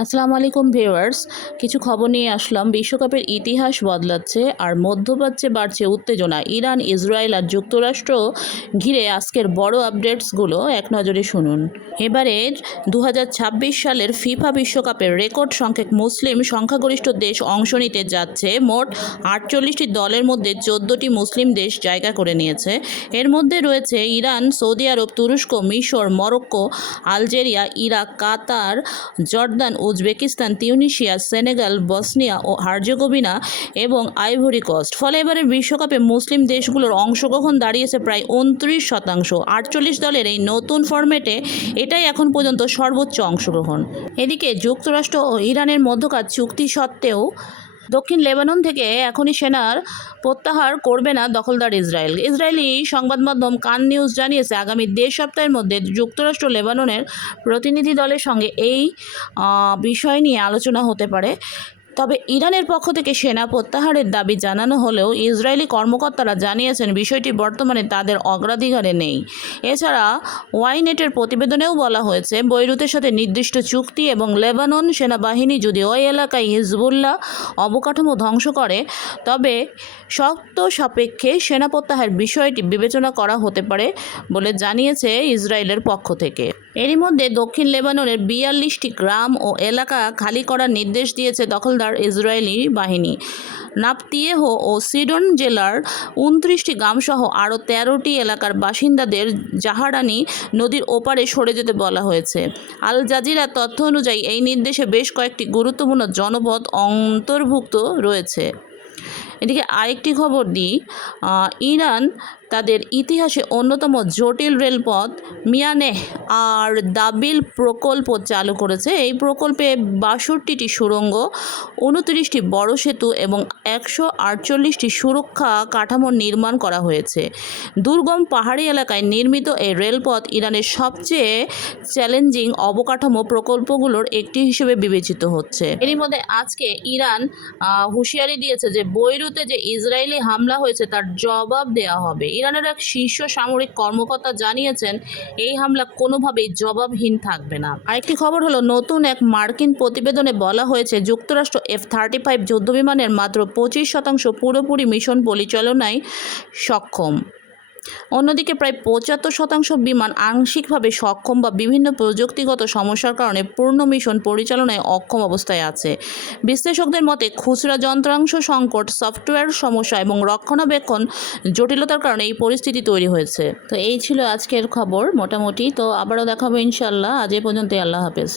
আসসালামু আলাইকুম ভিউয়ার্স। কিছু খবর নিয়ে আসলাম। বিশ্বকাপের ইতিহাস বদলাচ্ছে আর মধ্যপ্রাচ্যে বাড়ছে উত্তেজনা। ইরান, ইসরায়েল আর যুক্তরাষ্ট্র ঘিরে আজকের বড় আপডেটসগুলো এক নজরে শুনুন। এবারের 2026 সালের ফিফা বিশ্বকাপের রেকর্ড সংখ্যক মুসলিম সংখ্যাগরিষ্ঠ দেশ অংশ নিতে যাচ্ছে। মোট 48টি দলের মধ্যে 14টি মুসলিম দেশ জায়গা করে নিয়েছে। এর মধ্যে রয়েছে ইরান, সৌদি আরব, তুরস্ক, মিশর, Morocco, Algeria, Iraq, Qatar, Jordan, Uzbekistan, Tunisia, Senegal, Bosnia ও হার্জেগোভিনা এবং আইভরি কোস্ট। ফলে এবারের বিশ্বকাপে মুসলিম দেশগুলোর অংশগ্রহণ দাঁড়িয়েছে প্রায় 29%। 48 দলের এই নতুন ফরম্যাটে এটাই এখন পর্যন্ত সর্বোচ্চ অংশগ্রহণ। এদিকে যুক্তরাষ্ট্র ও ইরানের মধ্যকার চুক্তি সত্ত্বেও দক্ষিণ লেবানন থেকে এখনই সেনার প্রত্যাহার করবে না দখলদার ইসরায়েল। ইসরায়েলি সংবাদ মাধ্যম কান নিউজ জানিয়েছে, আগামী 1.5 সপ্তাহের মধ্যে যুক্তরাষ্ট্র লেবাননের প্রতিনিধি দলের সঙ্গে এই বিষয় নিয়ে আলোচনা হতে পারে। তবে ইরানের পক্ষ থেকে সেনা প্রত্যাহারের দাবি জানানো হলেও ইসরায়েলি কর্মকর্তারা জানিয়েছেন বিষয়টি বর্তমানে তাদের অগ্রাধিকারে নেই। এছাড়া ওয়াইনেটের প্রতিবেদনেও বলা হয়েছে, বৈরুতের সাথে নির্দিষ্ট চুক্তি এবং লেবানন সেনাবাহিনী যদি ওই এলাকায় হিজবুল্লাহ অবকাঠামো ধ্বংস করে তবে শর্ত সাপেক্ষে সেনা প্রত্যাহার বিষয়টি বিবেচনা করা হতে পারে বলে জানিয়েছে ইসরায়েলের পক্ষ থেকে। এরই মধ্যে দক্ষিণ লেবাননের 42টি গ্রাম ও এলাকা খালি করার নির্দেশ দিয়েছে দখলদার ইসরায়েলি বাহিনী। নাপতিয়েহ ও সিডন জেলার 29টি গ্রামসহ আরও 13টি এলাকার বাসিন্দাদের জাহারানি নদীর ওপারে সরে যেতে বলা হয়েছে। আল জাজিরার তথ্য অনুযায়ী এই নির্দেশে বেশ কয়েকটি গুরুত্বপূর্ণ জনপদ অন্তর্ভুক্ত রয়েছে। এদিকে আরেকটি খবর দিই, ইরান তাদের ইতিহাসে অন্যতম জটিল রেলপথ মিয়ানেহ আর দাবিল প্রকল্প চালু করেছে। এই প্রকল্পে 62টি সুড়ঙ্গ, 29টি বড় সেতু এবং 148টি সুরক্ষা কাঠামো নির্মাণ করা হয়েছে। দুর্গম পাহাড়ি এলাকায় নির্মিত এই রেলপথ ইরানের সবচেয়ে চ্যালেঞ্জিং অবকাঠামো প্রকল্পগুলোর একটি হিসেবে বিবেচিত হচ্ছে। এরই মধ্যে আজকে ইরান হুঁশিয়ারি দিয়েছে যে বৈরুতে যে ইসরায়েলি হামলা হয়েছে তার জবাব দেওয়া হবে। ইরানের এক শীর্ষ সামরিক কর্মকর্তা জানিয়েছেন, এই হামলা কোনোভাবেই জবাবহীন থাকবে না। আরেকটি খবর হলো, নতুন এক মার্কিন প্রতিবেদনে বলা হয়েছে যুক্তরাষ্ট্র F-35 যুদ্ধবিমানের মাত্র 25% পুরোপুরি মিশন পরিচালনায় সক্ষম। অন্যদিকে প্রায় 75% বিমান আংশিকভাবে সক্ষম বা বিভিন্ন প্রযুক্তিগত সমস্যার কারণে পূর্ণ মিশন পরিচালনায় অক্ষম অবস্থায় আছে। বিশ্লেষকদের মতে খুচরা যন্ত্রাংশ সংকট, সফটওয়্যার সমস্যা এবং রক্ষণাবেক্ষণ জটিলতার কারণে এই পরিস্থিতি তৈরি হয়েছে। তো এই ছিল আজকের খবর মোটামুটি। তো আবারও দেখা হবে ইনশাল্লাহ। আজ এ পর্যন্তই। আল্লাহ হাফেজ।